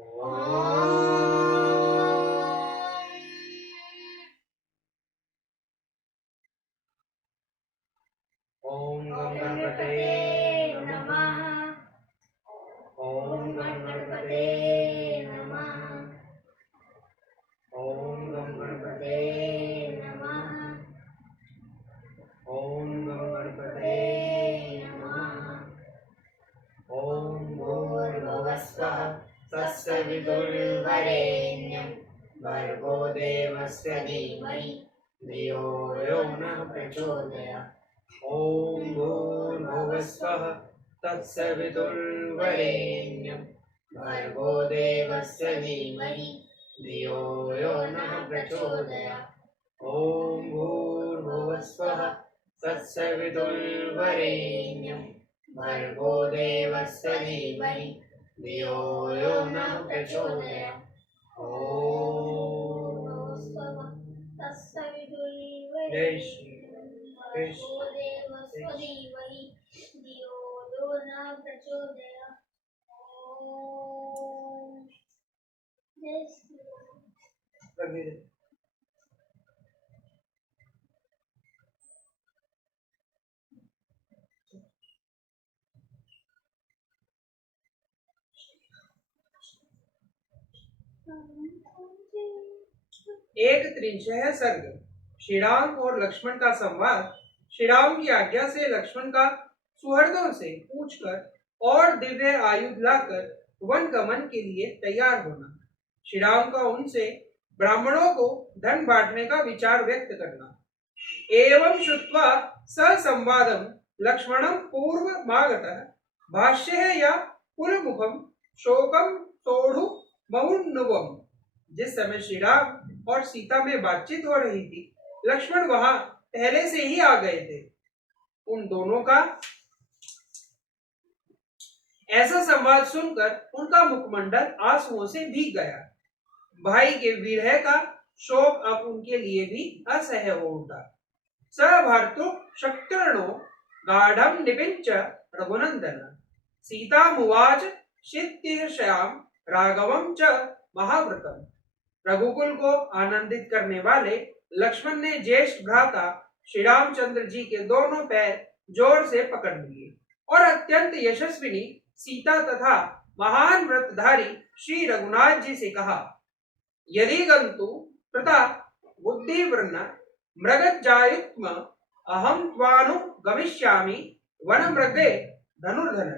ओम गणपते नमः। ओम गणपते नमः। ओम गणपते नमः। ओम गणपते नमः। ओम भूर्भुवस्सुः तत्सवितुर्वरेण्यं भर्गो देवस्य धीमहि धियो यो नः प्रचोदयात्। ओम भूर्भुवस्सुः तत्सवितुर्वरेण्यं भर्गो देवस्य धीमहि धियो यो नः प्रचोदयात्। ओम भूर्भुवस्सुः तत्सवितुर्वरेण्यं भर्गो देवस्य धीमहि धियो यो नः प्रचोदयात्। ओम जय श्री कृष्ण देवस्य धीमहि धियो यो नः प्रचोदयात्। ओम जय श्री कृष्ण। एक त्रिंशः सर्ग। श्री राम और लक्ष्मण का संवाद। श्री राम की आज्ञा से लक्ष्मण का सुहृदों से पूछकर और दिव्य आयुध लाकर वन गमन के लिए तैयार होना। श्री राम का उनसे ब्राह्मणों को धन बांटने का विचार व्यक्त करना। एवं श्रुत्वा स संवादम लक्ष्मणं पूर्वमागतः भाष्य या कुलमुखम शोकम सोढ़ु महुन्नुवम। जिस समय श्री राम और सीता में बातचीत हो रही थी, लक्ष्मण वहां पहले से ही आ गए थे। उन दोनों का ऐसा संवाद सुनकर उनका मुखमंडल आंसुओं से भीग गया। भाई के विरह का शोक अब उनके लिए भी असह्य हो उठा। स भर्तु शक्रणो गाढ़ं निपिंच रघुनंदन सीतामुवाच शित्यर्षयाम राघवं च महाव्रतम। रघुकुल को आनंदित करने वाले लक्ष्मण ने ज्येष्ठ भ्राता श्री रामचंद्र जी के दोनों पैर जोर से पकड़ लिए और अत्यंत यशस्विनी सीता तथा महान व्रतधारी श्री रघुनाथ जी से कहा, यदि गंतु प्रता बुद्धिवृन्न मृगजायुत्म अहम त्वानु गमिष्यामि वन मृगे धनुर्धन।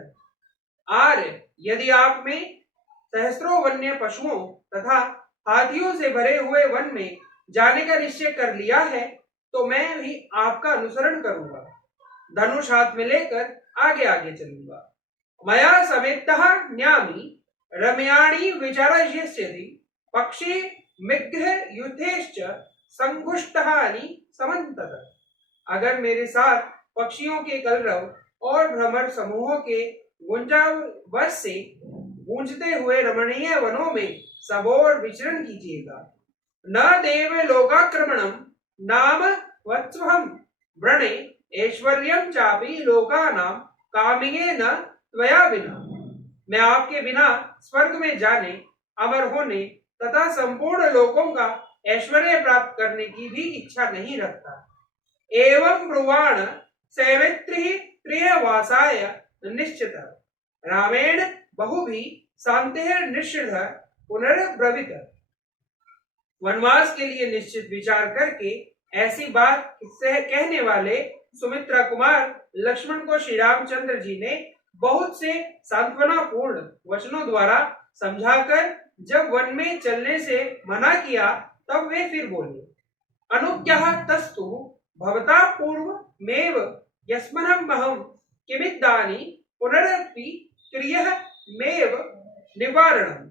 आर्य, यदि आप में सहस्त्रों वन्य पशुओं तथा हाथियों से भरे हुए वन में जाने का निश्चय कर लिया है, तो मैं भी आपका अनुसरण करूंगा। धनुष हाथ में लेकर आगे आगे चलूंगा। मया समेतः न्यामी रम्याणि विचरयिष्यति पक्षी मिग्र युथेश्च संघुष्टहानि समन्ततः। अगर मेरे साथ पक्षियों के कलरव और भ्रमर समूहों के गुंजावश से गूंजते हुए रमणीय वनों में सबोर विचरण कीजिएगा। न देव लोकाक्रमणम नाम वत्सहम व्रणे ऐश्वर्यम चापि लोकानाम कामिये न त्वया बिना। मैं आपके बिना स्वर्ग में जाने, अमर होने तथा संपूर्ण लोकों का ऐश्वर्य प्राप्त करने की भी इच्छा नहीं रखता। एवं ब्रुवाण सैवित्री प्रियवासाय निश्चित रामेण बहुभी शांतिः निश्चित पुनर्ब्रवीत। वनवास के लिए निश्चित विचार करके ऐसी बात कहने वाले सुमित्रा कुमार लक्ष्मण को श्री रामचंद्र जी ने बहुत से सांत्वनापूर्ण वचनों द्वारा समझाकर जब वन में चलने से मना किया, तब वे फिर बोले, अनुज्ञः तस्तु भवता पूर्वमेव यस्मन्नहं किमिदानी पुनरपि क्रियः मेव निवारणम्।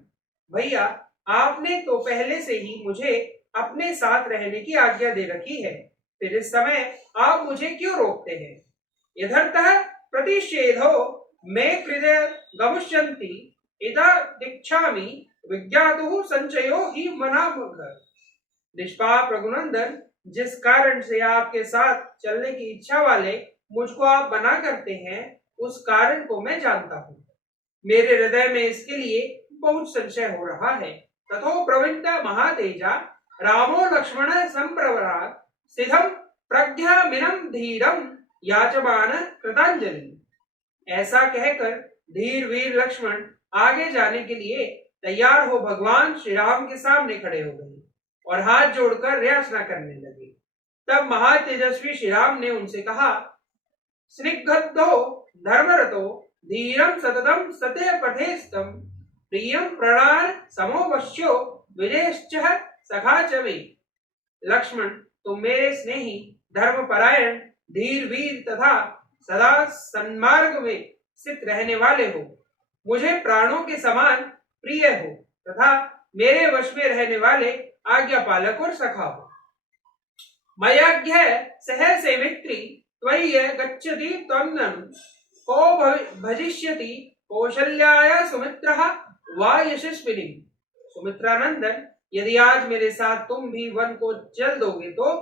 भैया, आपने तो पहले से ही मुझे अपने साथ रहने की आज्ञा दे रखी है, फिर इस समय आप मुझे क्यों रोकते हैं? यथार्थः प्रतिषेधो मे हृदय गमुष्यन्ति इदा दीक्षामि विज्ञातुः संचयो हि मनामग। निष्पाप रघुनंदन, जिस कारण से आपके साथ चलने की इच्छा वाले मुझको आप मना करते हैं, उस कारण को मैं जानता हूँ। मेरे हृदय में इसके लिए बहुत संशय हो रहा है। तथो प्रवृत्त महातेजा रामो लक्ष्मण संप्रवरात् स्थितम प्रज्ञामिनं धीरम याचमान कृतांजलि। ऐसा कहकर धीर वीर लक्ष्मण आगे जाने के लिए तैयार हो भगवान श्री राम के सामने खड़े हो गए और हाथ जोड़कर याचना करने लगे। तब महातेजस्वी श्री राम ने उनसे कहा, स्निग्धो धर्मरतो धीरम सततम सत्य पठेस्तम प्रियम प्राण समोवश्यो विदेश्च सखा च मे। लक्ष्मण, तुम मेरे स्नेही, धर्मपरायण, धीर वीर तथा सदा सन्मार्ग में स्थित रहने वाले हो, मुझे प्राणों के समान प्रिय हो तथा मेरे वश में रहने वाले आज्ञा पालक और सखा हो। मयाज्ञ सह सेवित्री त्वय्य गच्छति त्वं ननु को भजिष्यति कौशल्याय सुमित्रः वा यशस्विनी। सुमित्रानंदन, यदि आज मेरे साथ तुम भी वन को चल दोगे तो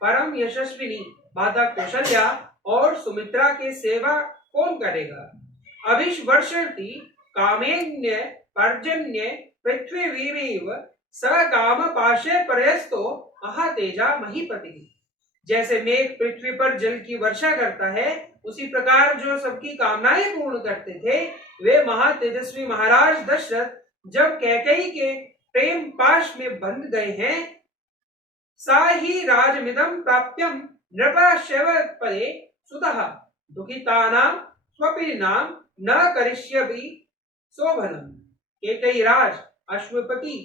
परम यशस्विनी माता कौशल्या और सुमित्रा के सेवा कौन करेगा। अभिवर्षति कामेन्य पर्जन्य पृथ्वी वीरेव स काम पाशे प्रयस्तो महातेजा महीपति। जैसे मेघ पृथ्वी पर जल की वर्षा करता है, उसी प्रकार जो सबकी कामनाएं पूर्ण करते थे, वे महातेजस्वी महाराज दशरथ जब कैकेयी के प्रेम पाश में बंध गए हैं, सा ही राजमिदं प्राप्यम नृपशवपदे सुतः दुखितानां स्वपीनां न करिष्यति शोभनम। कैकेयी राज अश्वपति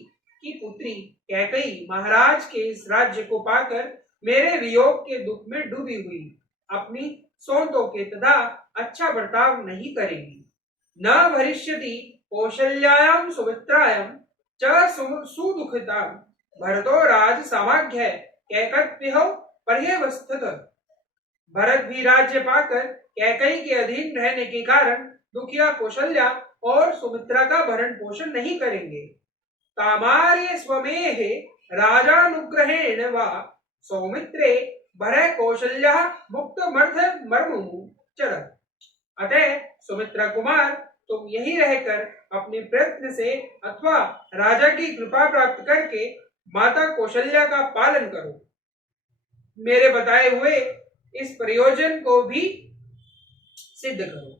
की पुत्री कैकेयी महाराज के इस राज्य को पाकर मेरे वियोग के दुख में डूबी हुई अपनी सौतों के तथा अच्छा बर्ताव नहीं करेगी। न भरिष्यति कौशल्यायां सुमित्रायां च सुदुखितां भरतो राज सामाख्य कैकत्व्यो पर्यवस्थित। भरत भी राज्य पाकर कैकेयी के अधीन रहने के कारण दुखिया कौशल्या और सुमित्रा का भरण पोषण नहीं करेंगे। कामार्य स्वमेह राजानुग्रहेण वा सौमित्रे भरय कौशल्या मुक्त मर्थ मर्मुमु चर। अतः सुमित्रा कुमार, तुम यही रहकर अपने प्रयत्न से अथवा राजा की कृपा प्राप्त करके माता कौशल्या का पालन करो। मेरे बताए हुए इस प्रयोजन को भी सिद्ध करो।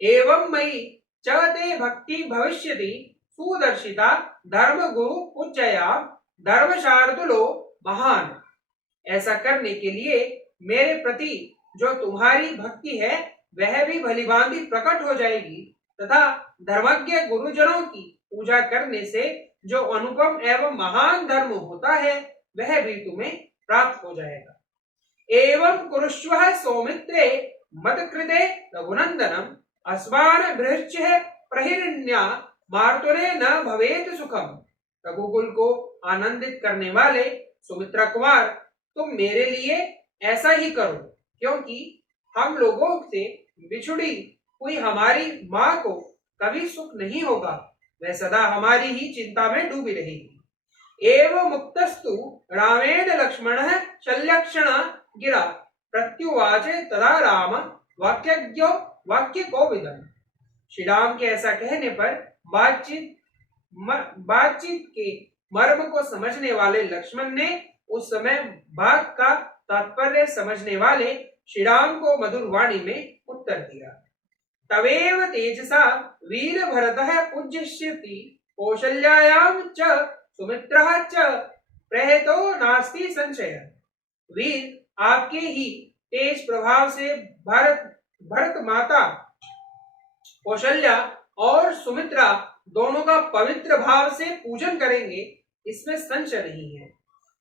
एवं मयि च ते भक्ति भविष्यति सुदर्शिता धर्म गुरु उच्चया धर्म शार्दुलो महान। ऐसा करने के लिए मेरे प्रति जो तुम्हारी भक्ति है वह भी भलीभांति प्रकट हो जाएगी तथा धर्मज्ञ गुरुजनों की पूजा करने से जो अनुपम एवं महान धर्म होता है वह भी तुम्हें प्राप्त हो जाएगा। एवं कुरुष्व सौमित्रे मदकृते रघुनंदनम अस्मान बृहच्च प्रहिरण्या मार्तुरे न भवेत सुखम। रघुकुल को आनंदित करने वाले सुमित्रा कुमार, तुम मेरे लिए ऐसा ही करो, क्योंकि हम लोगों से बिछुड़ी हुई हमारी माँ को कभी सुख नहीं होगा, वह सदा हमारी ही चिंता में डूबी रहेगी। एवं मुक्तस्तु रामेण लक्ष्मणः शल्यक्षण गिरा प्रत्युवाच तदा राम वाक्यज्ञो वाक्य कोविदम्। श्री राम के ऐसा कहने पर बातचीत के मर्म को समझने वाले लक्ष्मण ने उस समय बात का तात्पर्य समझने वाले श्री राम को मधुर वाणी में उत्तर दिया। तवेव तेजसा वीर भरतः पूज्यष्यति कौशल्यायां च सुमित्रः च प्रहतो नास्ति संशय। वीर, आपके ही तेज प्रभाव से भरत माता कौशल्या और सुमित्रा दोनों का पवित्र भाव से पूजन करेंगे, इसमें संशय नहीं है।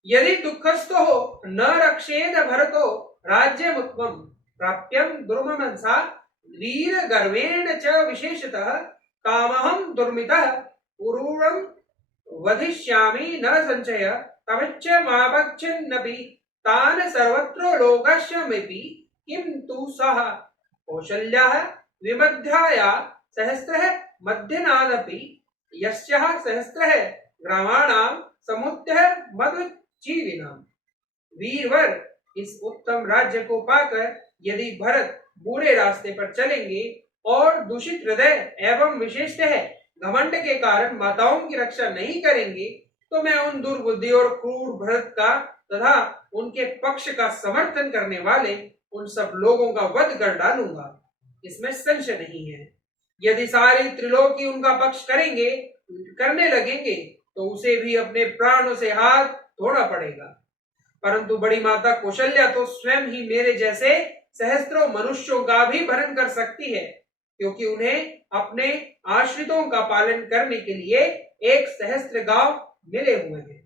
यदि दुःखस्थो न रक्षेद भरतो राज्यमुत्तमं प्राप्यं दुर्ममंसा वीर गर्वेण च विशेषतः कामहं दुर्मितः पुरूरं वधिष्यामि न संशय तमिच्छ मापक्षन्नपि तान् सर्वत्र लोकस्यमिति किन्तु सः कौशल्याः विमध्याया सहस्रः मध्यनादपि यस्याः सहस्रः ग्रामाणां समुद्यः मधुजीविनाम्। वीरवर, इस उत्तम राज्य को पाकर यदि भरत बुरे रास्ते पर चलेंगे और दूषित हृदय एवं विशेषतः घमंड के कारण माताओं की रक्षा नहीं करेंगे तो मैं उन दुर्बुद्धि और क्रूर भरत का तथा उनके पक्ष का समर्थन करने वाले उन सब लोगों का वध कर डालूंगा, इसमें संशय नहीं है। यदि सारे त्रिलोकी उनका पक्ष करने लगेंगे तो उसे भी अपने प्राणों से हाथ धोना पड़ेगा। परंतु बड़ी माता कौशल्या तो स्वयं ही मेरे जैसे सहस्त्रों मनुष्यों का भी भरण कर सकती है, क्योंकि उन्हें अपने आश्रितों का पालन करने के लिए 1,000 गांव मिले हुए हैं।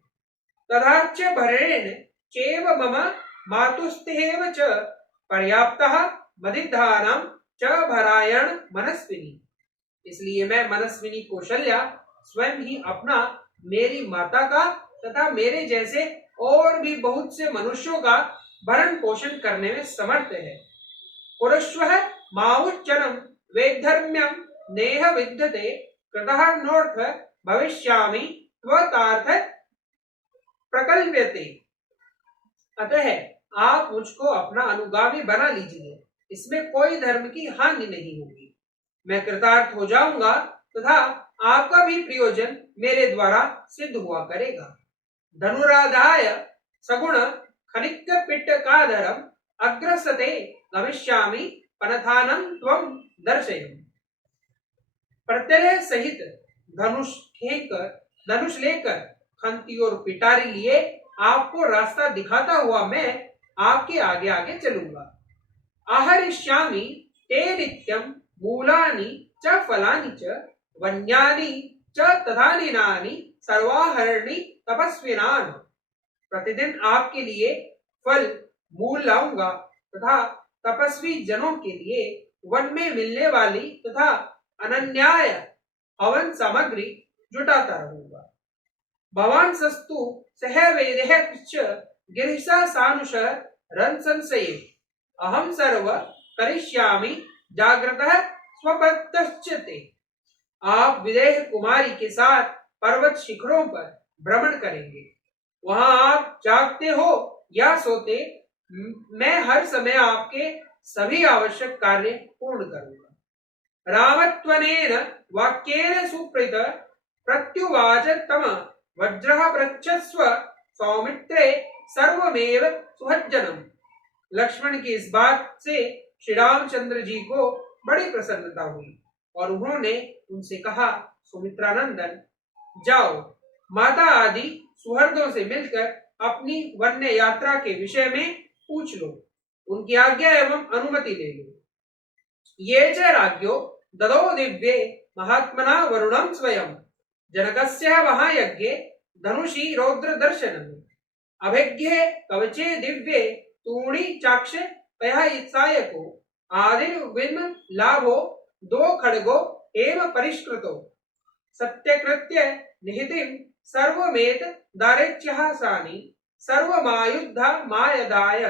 तथाच भरेण चैव मम मातुस्तेव च पर्याप्तः मदिधानम च भरायण मनस्विनी। इसलिए मैं मनस्विनी कौशल्या स्वयं ही अपना, मेरी माता का तथा मेरे जैसे और भी बहुत से मनुष्यों का भरण पोषण करने में समर्थ है। पुरुष्वः माहुच्चरम वेद्धर्म्यम नेह विद्यते कृतः नोर्थ भविष्यामि त्वतार्थ प्रकल्प्यते। अतः आप मुझको अपना अनुगामी बना लीजिए, इसमें कोई धर्म की हानि नहीं होगी। मैं कृतार्थ हो जाऊंगा तथा आपका भी प्रयोजन मेरे द्वारा सिद्ध हुआ करेगा। धनुराधाय सगुण खनिक पिट्टकाधरम अग्रसते गमिष्यामि पनथानम त्वं दर्शयम्। प्रत्यय सहित धनुष लेकर खंती और पिटारी लिए आपको रास्ता दिखाता हुआ मैं आपके आगे आगे चलूंगा। आहरिष्यामि ते नित्यम मूलानि च फलानि च वन्यानि च तथानिनानि सर्वाहरणी तपस्विनान्। प्रतिदिन आपके लिए फल मूल लाऊंगा तथा तपस्वी जनों के लिए वन में मिलने वाली तथा अनन्याय हवन सामग्री जुटाता रहूंगा। भवान सस्तु सह वेदेह गिरिशा सानुष रन संशये अहम सर्व करिष्यामि जाग्रतः स्वपत्तश्चते। आप विदेह कुमारी के साथ पर्वत शिखरों पर भ्रमण करेंगे। वहां आप जागते हो या सोते, मैं हर समय आपके सभी आवश्यक कार्य पूर्ण करूंगा। रामत्वनेन वाक्येन सुप्रीत प्रत्युवाच तम वज्रः पृच्छस्व सौमित्रे सर्वमेव सुहज्जनम। लक्ष्मण की इस बात से श्री रामचंद्र जी को बड़ी प्रसन्नता हुई और उन्होंने उनसे कहा, सुमित्रानंदन, जाओ माता आदि सुहृदों से मिलकर अपनी वन्य यात्रा के विषय में पूछ लो, उनकी आज्ञा एवं अनुमति ले लो। ये च राज्ञो ददो दिव्ये महात्मना वरुणं स्वयं जनकस्य महायज्ञे धनुषी रौद्र दर्शनम् अभिज्ञे कवचे दिव्ये तूणी चाक्ष पयायित्सायको आदिर्विन्म लाभो दो खड्गो एव परिष्कृतो सत्यकृत्य निहितिं सर्वमेत दारेच्यः सानि सर्वमायुद्धा मायदाय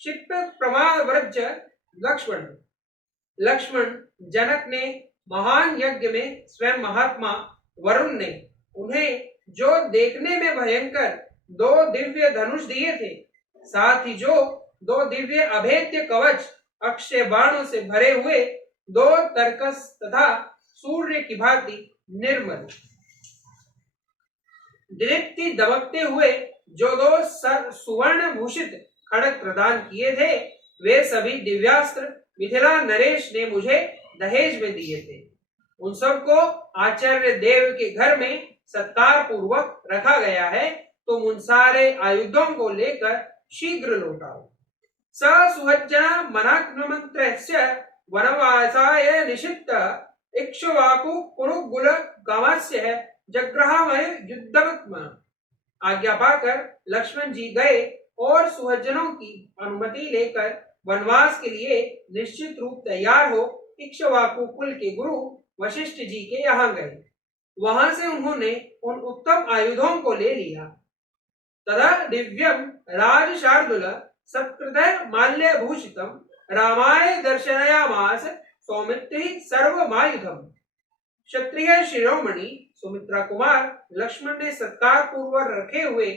क्षिप्त प्रमाव्रज लक्ष्मण। लक्ष्मण, जनक ने महान यज्ञ में स्वयं महात्मा वरुण ने उन्हें जो देखने में भयंकर 2 दिव्य धनुष दिए थे, साथ ही जो 2 दिव्य अभेद्य कवच अक्षय बाणों से भरे हुए 2 तरकस तथा सूर्य की भांति निर्मल दीप्ति दमकते हुए जो 2 सुवर्ण भूषित खड़ग प्रदान किए थे, वे सभी दिव्यास्त्र मिथिला नरेश ने मुझे दहेज में दिए थे। उन सबको आचार्य देव के घर में सत्कार पूर्वक रखा गया है। तुम उन सारे आयुधों को लेकर शीघ्र लौटाओ। स सुहज्जना मनाग्नमंत्रस्य वनवासाय निषिद्ध इक्ष्वाकु कुरुकुल गामस्य जग्रहामय युद्धवत्म। आज्ञा पाकर लक्ष्मण जी गए और सुहज्जनों की अनुमति लेकर वनवास के लिए निश्चित रूप तैयार हो इक्ष्वाकु कुल के गुरु वशिष्ठ जी के यहाँ गए। वहां से उन्होंने उन उत्तम आयुधों को ले लिया। तदा दिव्यम राज शार्दूल सत्कृत माल्य भूषितम रामाय दर्शयामास सौमित्री सर्वमायुधम। क्षत्रिय शिरोमणि सुमित्रा कुमार लक्ष्मण ने सत्कार पूर्वक रखे हुए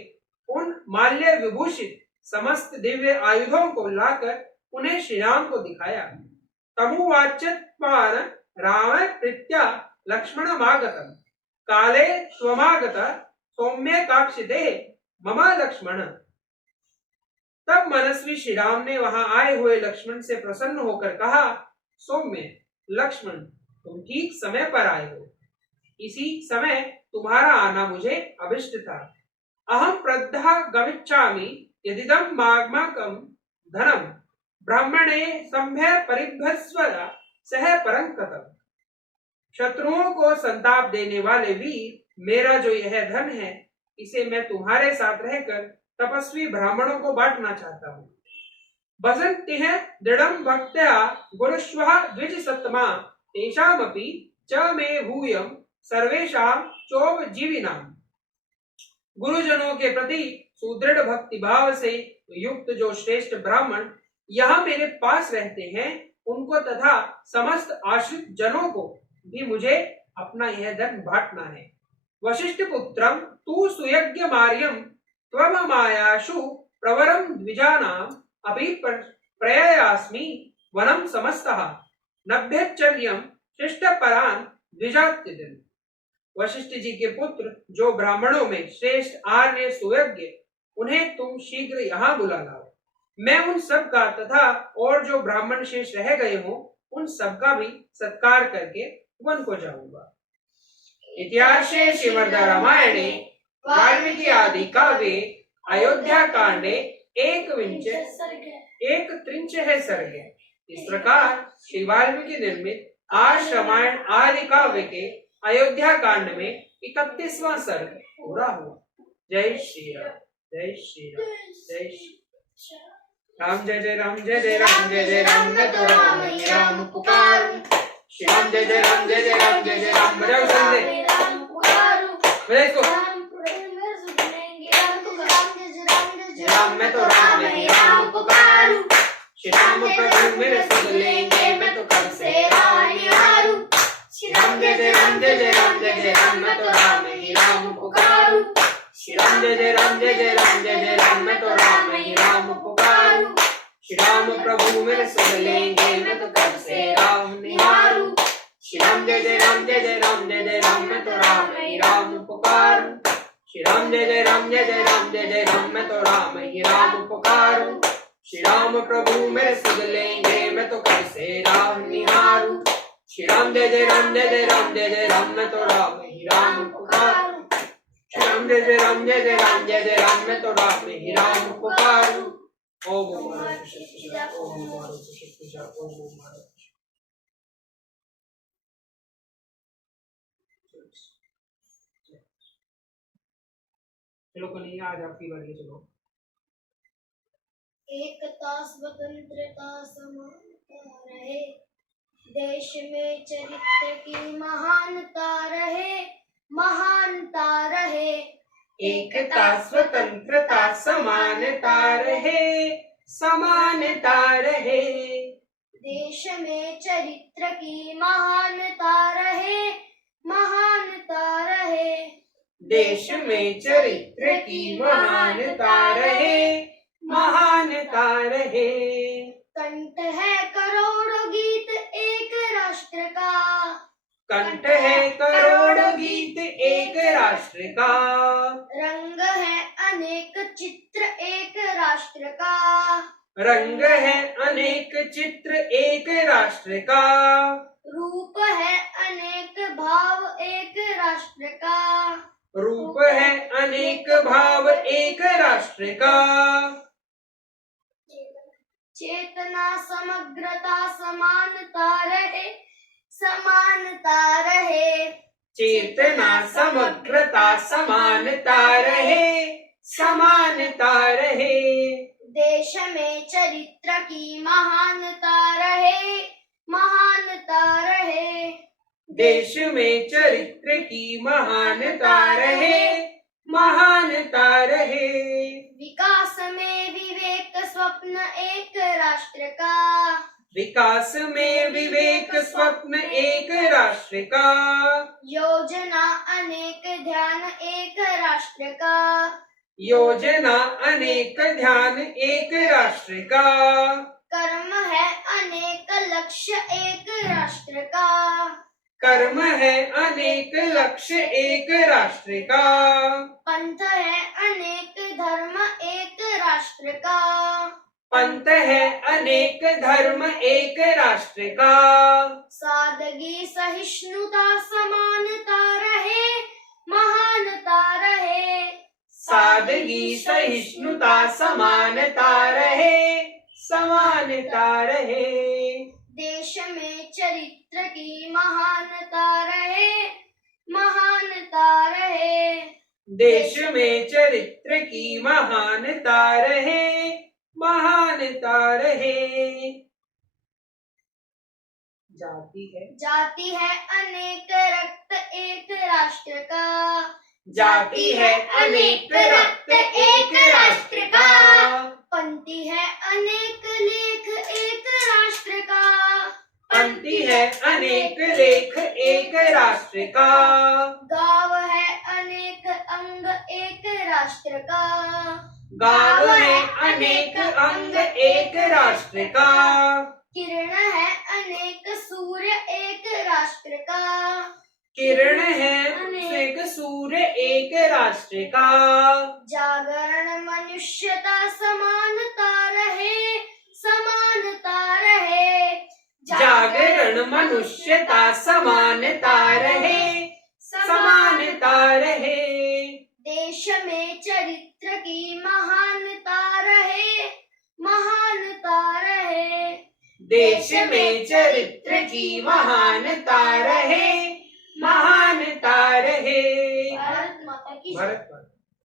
उन माल्य विभूषित समस्त दिव्य आयुधों को लाकर उन्हें श्री राम को दिखाया। तमुवाच्यत्वान राम प्रीत्या लक्ष्मणमागतम् काले त्वमागत सौम्य काक्षिते मम लक्ष्मण। तब मनस्वी श्री राम ने वहां आए हुए लक्ष्मण से प्रसन्न होकर कहा, सौम्य लक्ष्मण, तुम ठीक समय पर आए हो। इसी समय तुम्हारा आना मुझे अभिष्ट था। अहम प्रद्धा गमिच्छामि यदिदं मागमकं धनम ब्राह्मणे संभय परिभस्वरा सह परंकतम। शत्रुओं को संताप देने वाले वीर, मेरा जो यह धन है, इसे मैं तुम्हारे साथ रहकर तपस्वी ब्राह्मणों को बांटना चाहता हूँ। बसन्त्यः दृढ़ं भक्त्या गुरुष्वः द्विज सत्तमा तेषामपि च मे भूयं सर्वेषां चोपजीविनाम्। गुरुजनों के प्रति सुदृढ़ भक्ति भाव से युक्त जो श्रेष्ठ ब्राह्मण यहाँ मेरे पास रहते हैं, उनको तथा समस्त आश्रित जनों को भी मुझे अपना यह धन बांटना है। वशिष्ठ पुत्रम तू सुयज्ञ मार्यम त्वम मायाशु प्रवरम द्विजानाम अभी प्रयायास्मि वनम समस्तः नभ्यचर्यम शिष्ट परान द्विजात्यदिन। वशिष्ठ जी के पुत्र जो ब्राह्मणों में श्रेष्ठ आर्य सुयज्ञ, उन्हें तुम शीघ्र यहाँ बुला लाओ। मैं उन सब का तथा और जो ब्राह्मण शेष रह गए हो, उन सब का भी सत्कार करके वन को जाऊंगा। इतिहासे श्रीमद् रामायणे वाल्मीकि आदि काव्ये अयोध्या कांडे एक त्रिंशः सर्गे। इस प्रकार श्री वाल्मीकि निर्मित आज रामायण आदि काव्य के अयोध्या कांड में 31वां सर्ग पूरा हुआ। जय श्री राम, जय श्री राम, जय श्री राम। जय जय राम, जय जय राम, जय जय राम, मैं तो राम ही राम पुकारूं। श्री राम जय जय राम, जय जय राम, जय जय राम। बजाओ संदे, बजाओ इसको। राम मैं तो राम ही राम पुकारूं। श्री राम प्रभु मेरे सुन लेंगे, मैं तो कब से राम निहारूं। श्री राम जय जय राम, जय जय राम, जय जय राम, मैं तो राम ही राम पुकारूं। श्री राम जय जय राम, जय जय राम, जय जय राम, मैं तो राम ही राम पुकारूं। श्री राम प्रभु मेरे सुन लेंगे, मैं तो कब से राम निहारूं। श्री राम जय जय राम, जय जय राम, जय जय राम, मैं तो राम ही राम पुकारूं। श्री राम जय जय राम, जय जय राम, जय जय राम, मैं तो राम ही राम पुकारूं। श्री राम प्रभु मेरे सुन लेंगे, मैं तो कब से राम निहारूं। श्री राम जय जय राम, जय जय राम, जय जय राम, मैं तो राम ही राम पुकारूं। श्री राम जय जय राम, जय जय राम, जय जय राम, मैं तो राम ही राम पुकारूं। ओम मारो शक्ति, ओम मारो शक्ति, ओम मारो। चलो कन्हैया, आज आपकी बारी, चलो। एकता स्वतंत्रता समानता रहे, देश में चरित्र की महानता रहे, महानता रहे। एकता स्वतंत्रता समानता रहे, समानता रहे। देश में चरित्र की महानता रहे, महानता रहे। देश में चरित्र की महानता रहे, महानता रहे। कंठ है करोड़ों गीत एक राष्ट्र का, कंठ है करोड़ों गीत एक राष्ट्र का। रंग है अनेक चित्र एक राष्ट्र का, रंग है अनेक चित्र एक राष्ट्र का। रूप है अनेक भाव एक राष्ट्र का, रूप है अनेक भाव एक राष्ट्र का। चेतना समग्रता समानता रहे, समानता रहे। चेतना समग्रता समानता रहे, समानता रहे। देश में चरित्र की महानता रहे, महानता रहे। देश में चरित्र की महानता रहे, महानता रहे। विकास में विवेक स्वप्न एक राष्ट्र का, विकास में विवेक स्वप्न एक राष्ट्र का। योजना अनेक ध्यान एक राष्ट्र का, योजना अनेक ध्यान एक राष्ट्र का। कर्म है अनेक लक्ष्य एक राष्ट्र का, कर्म है अनेक लक्ष्य एक राष्ट्र का। पंथ है अनेक धर्म एक राष्ट्र का। पंथ है अनेक धर्म एक राष्ट्र का। सादगी सहिष्णुता समानता रहे, महानता रहे। सादगी सहिष्णुता समानता रहे, समानता रहे। देश में चरित्र की महानता रहे, महानता रहे। देश में चरित्र की महानता रहे, महानता रहे। जाति है अनेक रक्त एक राष्ट्र का। जाति है अनेक रक्त एक राष्ट्र का। पंक्ति है अनेक लेख एक राष्ट्र का। पंक्ति है अनेक लेख एक राष्ट्र का। गाँव है अनेक अंग एक राष्ट्र का। गाँव है अनेक अंग एक राष्ट्र का। किरण है अनेक सूर्य एक राष्ट्र का। किरण है अनेक सूर्य एक राष्ट्र का। जागरण मनुष्यता समानता रहे, समानता रहे। जागरण मनुष्यता समानता रहे, समानता रहे। देश में चरित्र की महानता रहे, महानता रहे। देश में चरित्र की महानता रहे, महानता रहे। भारत माता की भारत माता